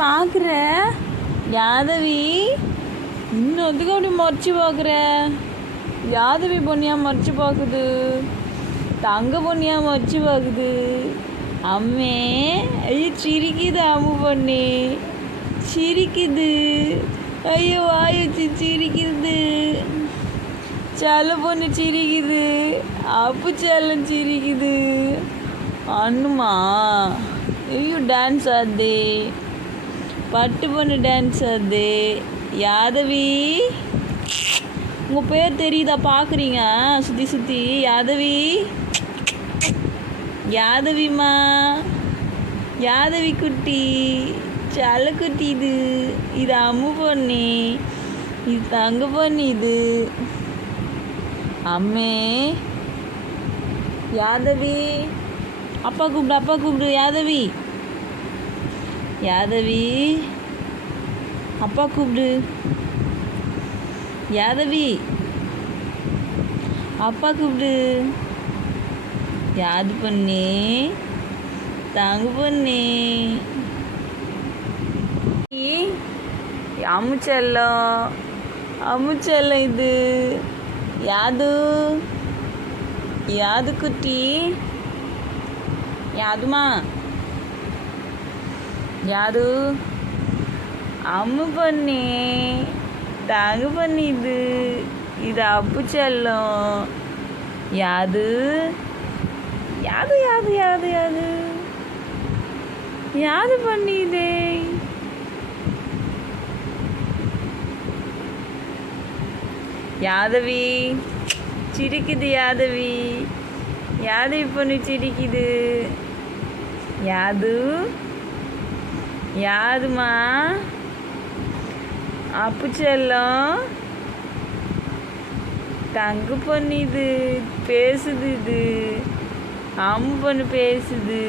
பார்க்குற யாதவி? இன்னொத்துக்கு அப்படி மறைச்சி பார்க்குற? யாதவி பொண்ணியா மறைச்சி பார்க்குது? தங்க பொண்ணியா மறைச்சி பார்க்குது? அம்மே ஐயோ சிரிக்குது. அம்மு பொண்ணு சிரிக்குது. ஐயோ வாயுச்சு சிரிக்குது. செல்ல பொண்ணு சிரிக்குது. அப்பு செல்லம் சிரிக்குது. அண்ணுமா ஐயோ டான்ஸ் ஆடுது. பட்டு பொண்ணு டான்ஸ் ஆடுது. யாதவி உங்கள் பேர் தெரியுதா? பார்க்குறீங்க சுற்றி சுற்றி. யாதவி யாதவிம்மா யாதவி குட்டி செல்ல குட்டி. இது அம்மு பொண்ணு. இது தங்க பொண்ணு. இது அம்மே யாதவி. அப்பா கூப்பிடு அப்பா கூப்பிடு. யாதவி யாதவி அப்பா கூப்பிடு. யாதவி அப்பா கூப்பிடு. யாது பொண்ணு தங்க பொண்ணு. அம்முச்செல்லம் அம்முச்செல்லம். இது யாது யாது குட்டி. யாதுமா யாது அம்மு பொண்ணு தங்க பொண்ணு. இது அப்பு செல்லம். யாது யாது யாது யாது யாது யாது பண்ணிதே. யாதவி சிரிக்குது. யாதவி யாதவி பொண்ணு சிரிக்குது. யாது யாதுமா அப்பு செல்லம் தங்க பொண்ணு. இது பேசுது. இது அம்மு பொண்ணு பேசுது.